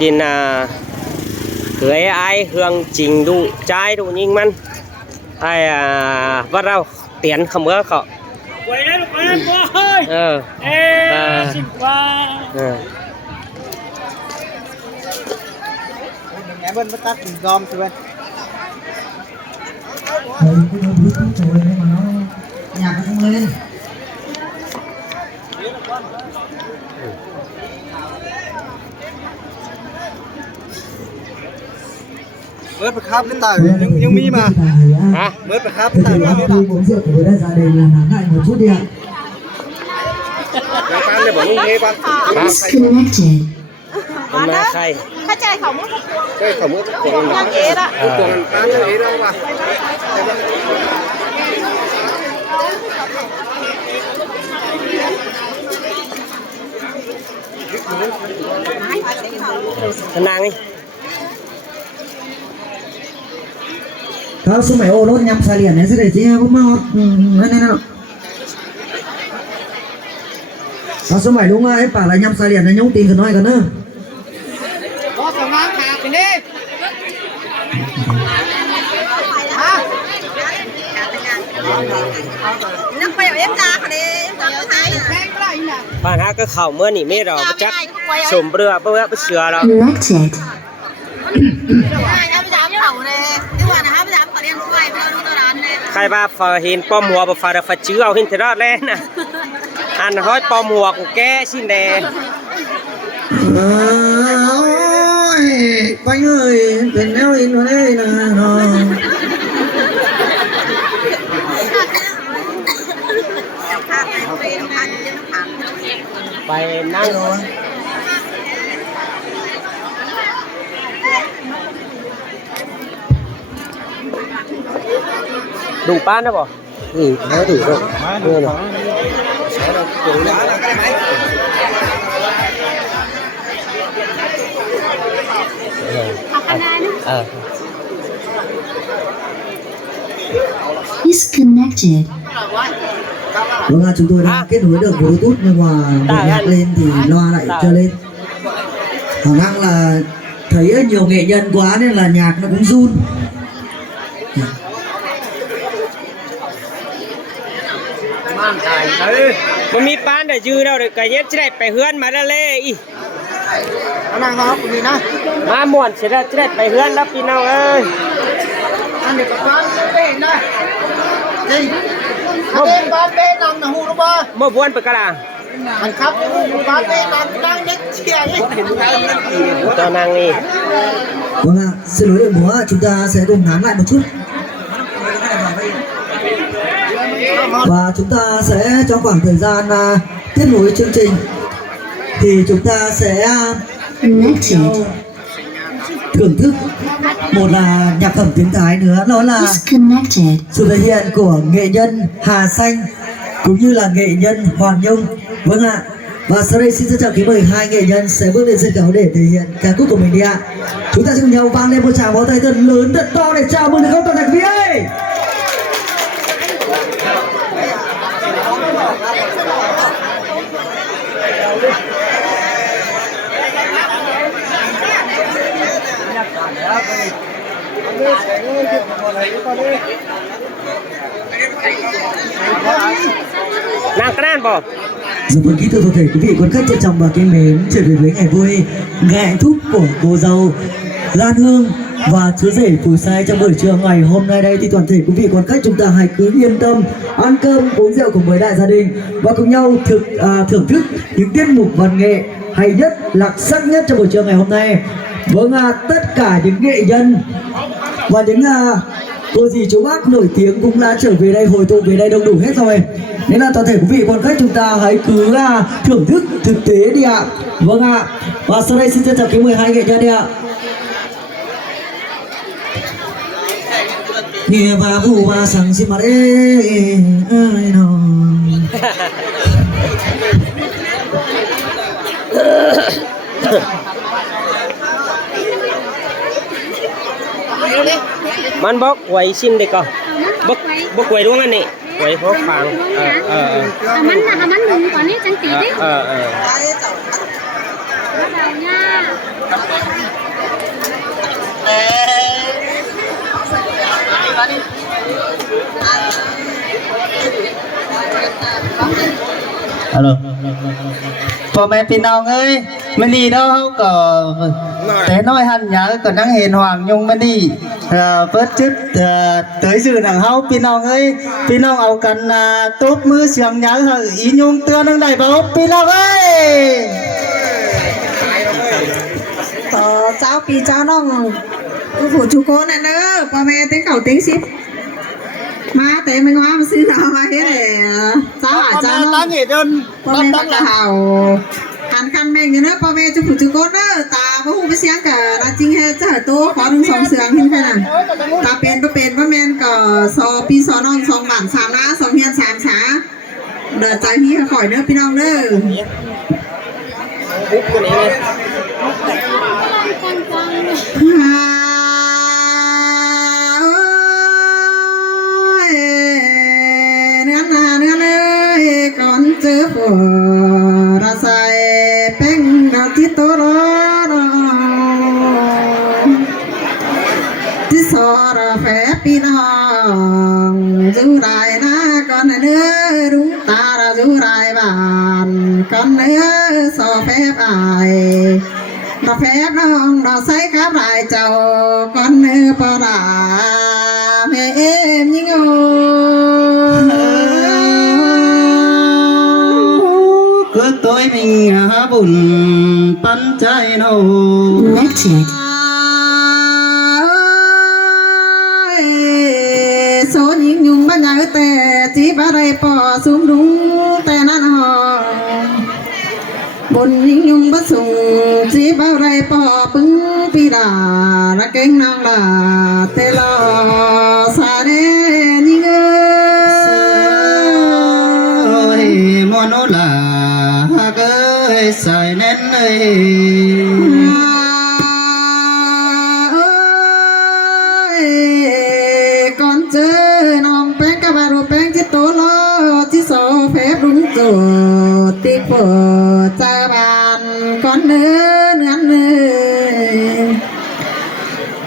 กินเขยไอ้เฮืองจริงดูใจดูยิงมันไอ้ว่าเราเตียนขมือเขาไว้ได้ลูกเอ้ยบ่เฮ้ยสิบว่าแง่เบิ้ลมาตักยอมใช่ไหมอยากไปเลยเบิร์ดประคับขึ้นตายังมีมาเบิร์ดประคับขึ้นตาผมเชื่อผมได้ซาเดนแล้วนะง่ายหมดชุดเดียวการเนี่ยบอกมึงเฮ้ยป่ะ Disconnected มันมาใคร เข้าใจเขามั้ง ใช่เขาเมื่อก่อน ยังเอ๋ละ ก่อนการยังเอ๋แล้วว่ะนางนี่ ถ้าสมัยโอรสยำซาเลียนเนี่ยสิได้จริงผมมานั่นถ้าสมัยลุงไอ้ป่าละยำซาเลียนเนี่ยยงตีนกันน้อยกันเนอะก็สมัครขาดไปนี่นักไปเอาเอ็มจ้าค่ะเนี่ยจ้าก็ใช่ บ้านฮะก็เข่าเมื่อนี่ไม่เราจักสมเรือเพื่อไปเสือเรา Connected เอาไปถามเขาเลยที่ว่านะฮะไปถามเขาเรียนช่วยไปเอาลูกตัวร้านเลย ใครบ้าฝาเห็นป้อมหัวบ่ฝาดฟ้าจื้อเอาเห็นแต่รอดเลยนะอันห้อยป้อมหัวกูแก้ชิ้นแดงไปเลยเป็นแนวอินมาเลยนะน้องไปนั่งดูป้านนะบ่ไม่ถูกหรอกDisconnected vâng chúng tôi đã kết nối được Bluetooth nhưng mà bật nhạc lên thì loa lại chưa lên khả năng là thấy nhiều nghệ nhân quá nên là nhạc nó cũng runมันมีป้านแต่ยืนเราเด็กไก่เนี้ยจะได้ไปเฮือนมาได้เลยอีนั่งครับนี่นะ มาม่วนเสร็จแล้วจะได้ไปเฮือนรับพี่น้องเอ้ย อันเด็กกับการเป็นนะจริงเป็นบ้านเป็นนำนะฮูรู้ป่ะ เมื่อบ้วนไปกะลา มันครับบ้านเป็นนำนั่งนึกเชียร์นี่ ตัวนางนี่ vâng ạ xin lỗi đội múa chúng ta sẽ cùng nán lại một chút và chúng ta sẽ trong khoảng thời gian tiếp nối chương trình thì chúng ta sẽ Connected thưởng thức một là nhạc phẩm tiếng Thái nữa, đó là Disconnected sự thể hiện của nghệ nhân Hà Xanh cũng như là nghệ nhân Hoàng Nhung. Vâng ạ. Và sau đây xin trân trọng kính mời hai nghệ nhân sẽ bước lên sân khấu để thể hiện ca khúc của mình đi ạ. Chúng ta sẽ cùng nhau vang lên một tràng pháo tay thật lớn thật to để chào mừng được các toàn nhạc viên ơi. Nàng cái đàn bò. Dạ vâng, kính thưa toàn thể quý vị quan khách trân trọng và kính mến, trở về với ngày vui, ngày hạnh phúc của cô dâu Lan Hương và chú rể Phù Sai trong buổi trưa ngày hôm nay đây, thì toàn thể quý vị quan khách chúng ta hãy cứ yên tâm ăn cơm uống rượu cùng với đại gia đình và cùng nhau thưởng thức những tiết mục văn nghệ hay nhất, đặc sắc nhất trong buổi trưa ngày hôm nay. Vâng, tất cả những nghệ nhân và những cô dì chú bác nổi tiếng cũng đã trở về đây, hồi tụ về đây đông đủ hết rồi. Nên là toàn thể quý vị quan khách chúng ta hãy cứ thưởng thức thực tế đi ạ. Vâng ạ. Và sau đây xin trân trọng kính mời hai nghệ nhân đi ạ. Nghe bà vụ bà sáng xin mặt ê ơi nó. Man bóc quay xin đây con bóc quay đúng không anh nè quay bóc phẳng Hả mắn đừng còn ấy chẳng tí đấy Bắt đầu nha ฮัลโหลพ่อแม่พี่น้องเอ้ยมื้อนี้เนาะเฮาก็แต่น้อยหันหยาก็นั่งเห็นhoàng nhungมื้อนี้เปิดจึ๊ดtới dự nàng ฮาพี่น้องเอ้ยพี่น้องเอากันตบมือเสียงหยาอียุงเตือนนึงได้บ่พี่น้องเอ้ย ต่อเจ้าปีเจ้าน้องผู้ผู้ชูโก้น่ะเนอะพ่อแม่เต็งเก่าเต็งสิบมาแต่ไม่ง้อมาซื้อเรามาเฮ็ดเลยเจ้าอาจารย์น้องพ่อแม่ปักกะเห่าหันคันแม่งอยู่เนอะพ่อแม่จะผู้ชูโก้เนอะตาพ่อหูไปเสียงกะนะจริงแฮะเจ้าโตขอหนึ่งสองเสืองขึ้นแค่นั้นตาเป็นพ่อแม่ก็สอปีสอน้องสองบานสามนะสองเฮียนสามช้าเดินใจพี่ข่อยเนอะพี่น้องเนอะ เนื้อเลยก่อนเจอฝนระใส่แป้งดาวที่โตรอที่สอระแฝปีน้องจูไรนะก่อนเนื้อรุ่งตาระจูไรบ้านก่อนเนื้อสอแฝบอายดอกแฝบน้องดอกใส่ข้าพายเจ้าก่อนเนื้อปลาแม่เอ็มยิ่งโอcứ tối mình buồn bắn trái nâu Connected. Số những nhung ba nhớ tè chỉ ba đây bỏ xuống đúng tè năn hò buồn những nhung ba sùng chỉ ba đây bỏ bứng pi đà ra kênh năng là tè lo xa đê những ơi món nó là cái xài nén ơi con chơi nòng bén cá bà rùa bén chiếc tố lo chiếc sổ phép đúng rồi tí phở cha bàn con nữa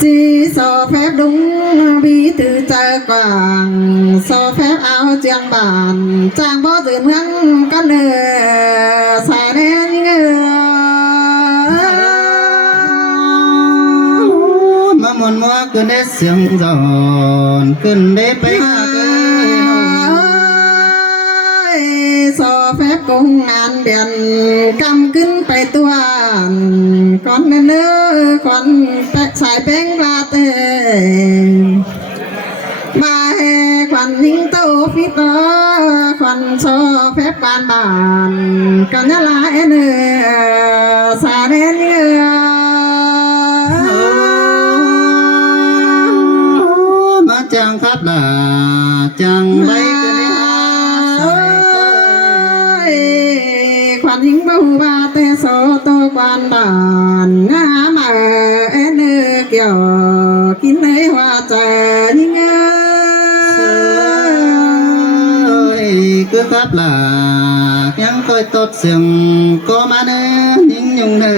chỉ sổ phép đúng bí thư cha quảng sổ phép áo trang bàn trang bó dự ngang con nữa xài đen mà muốn mua cứ để xiềng giòn cứ để bay so phép cùng ngàn đèn cầm kinhไปตัวก่อนเนื้อก่อนแปะสายแป้งลาเตมาเฮควันยิงโตฟิตควันโซแฟบปานบานกันยาลาเนื้อสาเนื้อมาจังครับล่ะจังใบก็ได้ควันยิงบ่บาเตโซโตควันบานงามาเนื้อเกี่ยวกินในหัวใจยิงcứ khắp là nhắn coi tốt sừng có má nè những nhung nè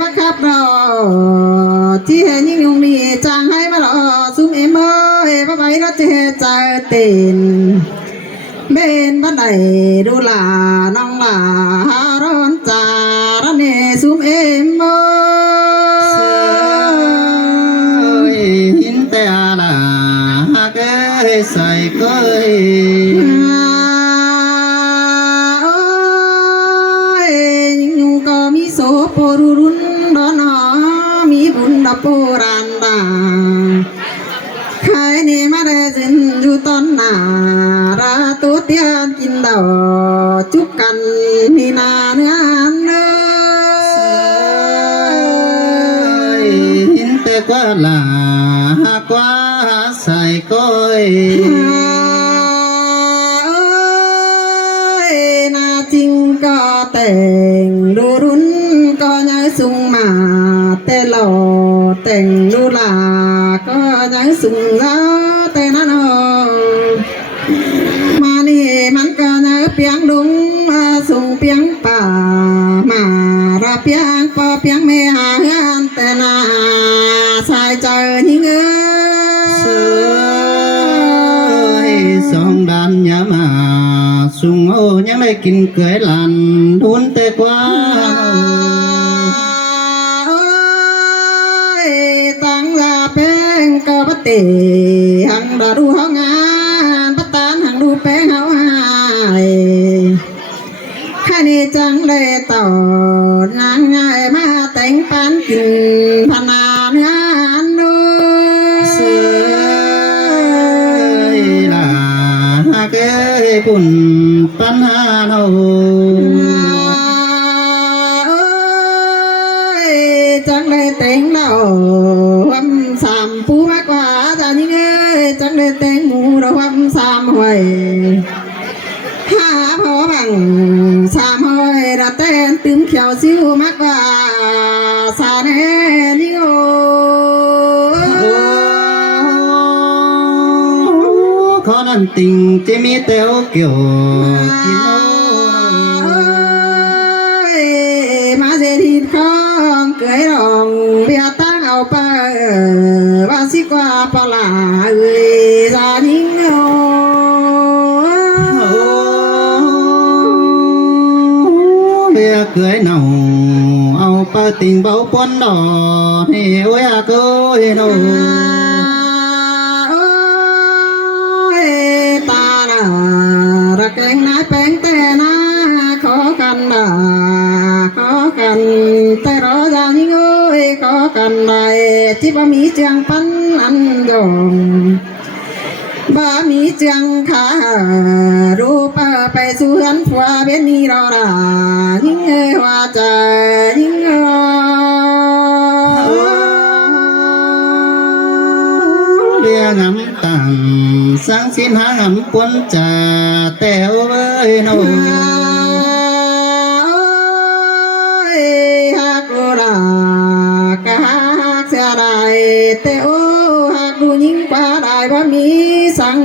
bắt khắp đó chỉ hệ những nhung đi chẳng hay mà đó xuống em ơi bắt bay nó chế trời tiền bên bắt đầy đu là nong là ha rón trà đó nè xuống em là cái xài coi những nhung có mi số porurun đó nó mi bún đập poranda khai nè mà để dừng du ton nà ra tốt tiền chín đầu chúc cần ni na nữa ăn ơi hin tê quá là quá xài coi ơi na chinh có tình đu run có nhớ sung mà tê lò tình đu là có nhớ sung gió tê nó mà nèมันก็nhớ piang đúng sung piang pa mà ra piang pa piang mẹ hàng tê na sai trời những ơi สุงโอยังได้กินเกลือหลานดุนแต่กว่า ตั้งยาเป็นกบเตหังดูห้องงานปตานหังดูแป้งเฮาหายข้านี่จังเลยต่อนางง่ายมาแต่งปันกินพนานงานดูเสยล่ะเกยปุ่นปัญหาโนจังเลยแต่งเราวันสามปูมากกว่าจะยิ่งเอ้ยจังเลยแต่งหมูเราวันสามหอยหาพอบังสามหอยระเต้นตึมเขียวซิวมากกว่าสาแน่นี่โอ้ขอนั่นติงจะมีเต้วเกี่ยวกินโนมาเจดีของเกยรองเบียตั้งเอาไปว่าสิกว่าปลาเอ้ยจานิ่งโอ้เบียเกยเนาเอาปลาติงเบาปนดอนี่โอ้ยเกยโนตาละระแกงนายแป้งแต่นาขอกันนะขอกันแต่รอจานิ่งโอ้ยขอกันได้ที่บ่มีเจียงปันอันยงบ่มีเจียงขารูปไปสู่หันผัวเบ็นนี่รอดายิ่งเอ้ยว่าใจยิ่งเรียงำตังสังสินหางำปนจ่าแต่เอ้ยโนฮักโอรากะฮักเสียดายแต่โอฮักดูยิ่งกว่าได้บ่มีสัง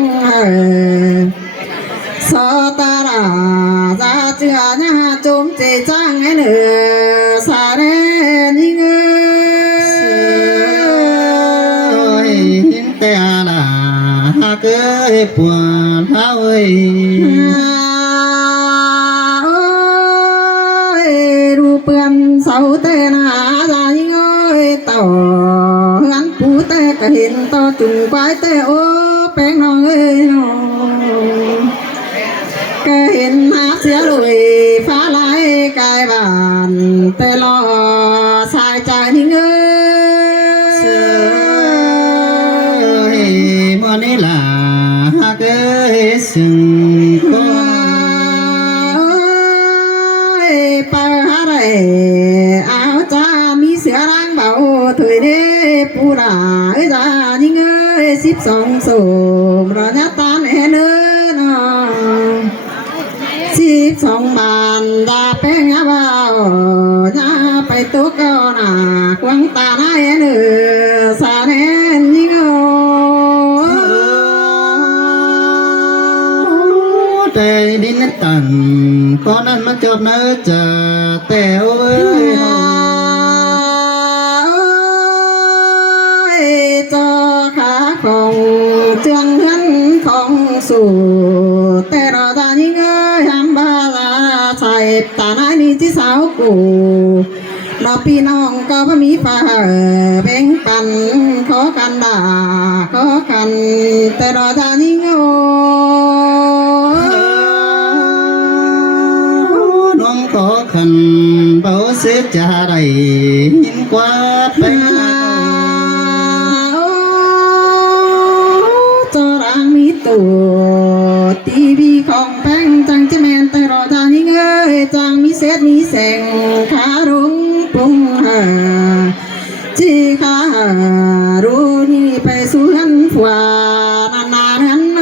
สอตาราจาเจือหน้าจมเจจังให้เหนือสาเรนิ่งเอ้ยเห็นแต่ลาเกยปวดเท้าเอ้ยรูเปื่อนเสาเตนาจายิ่งเอ้ยต่อหันปูเตก็เห็นต่อจุ่มควายเตโอแป้งน้องเอ้ยน้องก็เห็นหาเสียลุยฟ้าลายกายบานแต่รอสายใจยิ่งเอ้ยมื่อนี้ล่ะเกยสึงก็ไปหาไรเอาจ้ามีเสือร่างเบาถอยเด้ปูราเอ้ยจ้ายิ่งเอ้ย12สมรอญาตาแน่เนื้อ12บานดาแป้งยาเบาญาไปตุกเอาหน้าควังตาหน้าเนื้อสาแน่ยิ่งแต่ดินตันก็นั้นมันจบเนื้อจะแต่เอ้ยจอขาของเจืองเงินของสู่แต่รอตายิ่งเอ้ยทำบาลาใส่ตาหน้านี่ที่สาวกูเราพี่น้องก็ไม่มีฝ่าแบ่งปันขอกันด่าขอกันแต่รอตายิ่งโอ้น้องขอขันเบาเสียจะได้ยินกว่าไปจอรังมีตัวทีวีของแป้งจังจะแมนแต่รอทางนี้เอ้ยจังมีเศษมีแสงขารุงปุงจีขารู้นี่ไปสู่หันฝัวนานหันโอ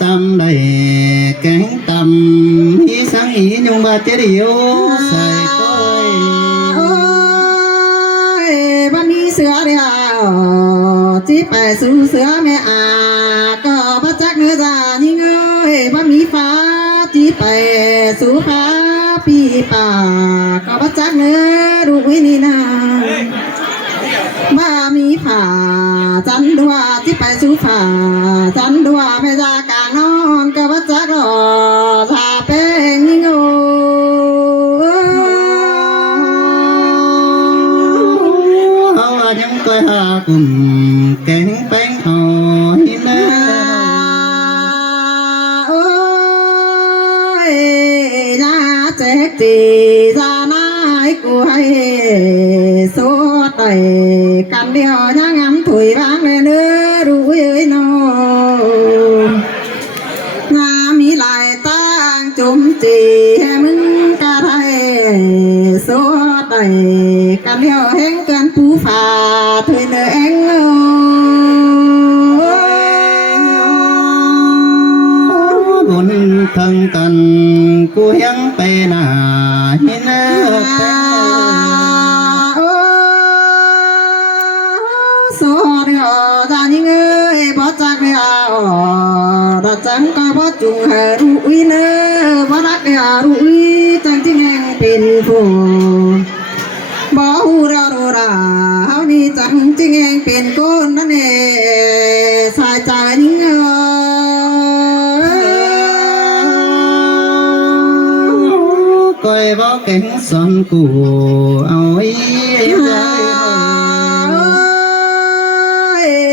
ตำได้แกงตำอีสังอียงบาเจริโอใส่ก้อยบ้านมีเสือเดียวที่ไปสู่เสือแม่อาก็พระจักเนื้อจายิ่งเอ้ยบ้านมีฟ้าที่ไปสู่ฟ้าปีป่าก็พระจักเนื้อดูวินีนา มามีผ่าจันดัวที่ไปสู่ผ่าจันดัวไม่จากางนอนก็ว่าจักรอทาเป็นยิงโอเฮายังก็หากุ่มแกงแป้งหอยนะ โอ้ยน่าเจ๊กจีจานายกูให้สวดได้กันเดียวยังงำถุยบางเลยเนื้อรู้เอ้ยน้องงามีลายตั้งจุ่มจีให้มึงกะไทยสวดได้กันเดียวแห่งกันผู้ฝ่าถุยเนื้อเอ็งบนทางกันกูยังไปหน้าหินโอ้สอดยอดานิเงยบ่จักเรียดจังก็บ่จุงหารู้อีเนอบ่รักเรียรู้อีจังที่แห่งเป็นผู้บ่ฮู้รารู้ราเฮานี่จังที่แห่งเป็นคนนั่นเอสายใจนิเงก้อยบอกแกงสอนกูเอาไว้ใจ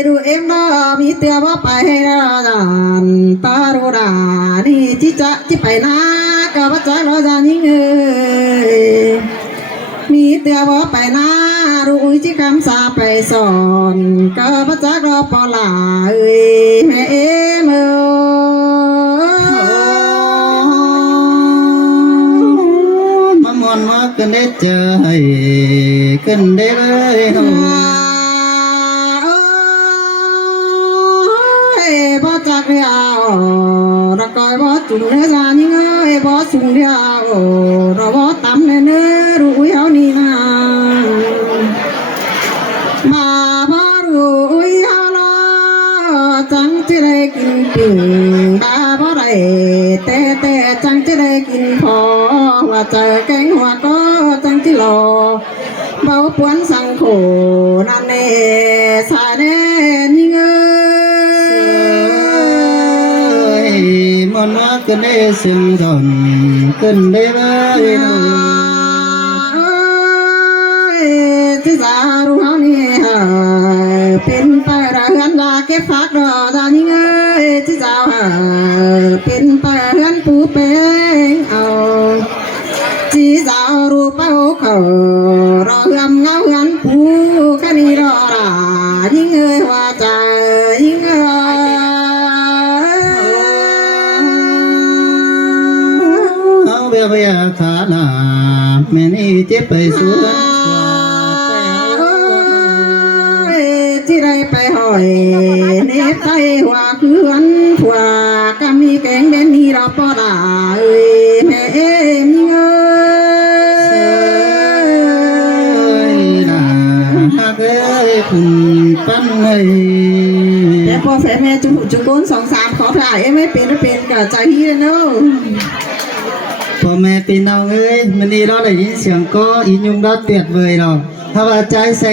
ดูเอ็มดอมีเตียว่าไปให้ดานตารูดานี่จิจะจิไปนากับว่าจะรอจานิ่งมีเตียว่าไปนารู้จิคำสาไปสอนกับว่าจะรอปอลาแม่เอ็มมอกันได้เจอให้กันได้เลยบ่จักเรียวระกอยบ่จุงเนื้อจานี่เอ้ยบ่จุงเดียวเราบ่ตำเนื้อรู้เฮานี่นะมาบ่รู้เฮาลอจังจะได้กินปิ่งบ้าบ่ได้แต่จังจะได้กินพอว่าเจอแกงหัวก็จังที่รอเบาปวนสังโขนั่นเอสาเดนี่เงยมันว่ากันได้สิ่งทนกันได้เลยที่สารู้เฮานี่เป็นไปราเฮือนลาเก็บฟักดอกตานี่เงยที่สาวเป็นไปเฮือนปูเป็นเอาจีสาวรู้เป้าเขารอเฮือมเงาเฮือนปูกันนี่รอรายิ่งเงยว่าใจยิ่งเงยเอาเบียบขาหน้าแม่นี่เจ็บไปสู้ที่ได้ไปหอยเนบไตหัวเขื่อนผัวก็มีแกงเบนนี่เราปอดาแม่เอ็มเงยนะฮักเอ้ยคุณปั้นเลยแต่พอแฟนแม่จุก้น2-3ขอถ่ายไม่เป็นกับใจที่เนาะพ่อแม่พี่น้องเอ้ยมันนี่เราได้ยินเสียงก็อินยุงรัดเปียดเลยเนาะถ้าว่าใจใส่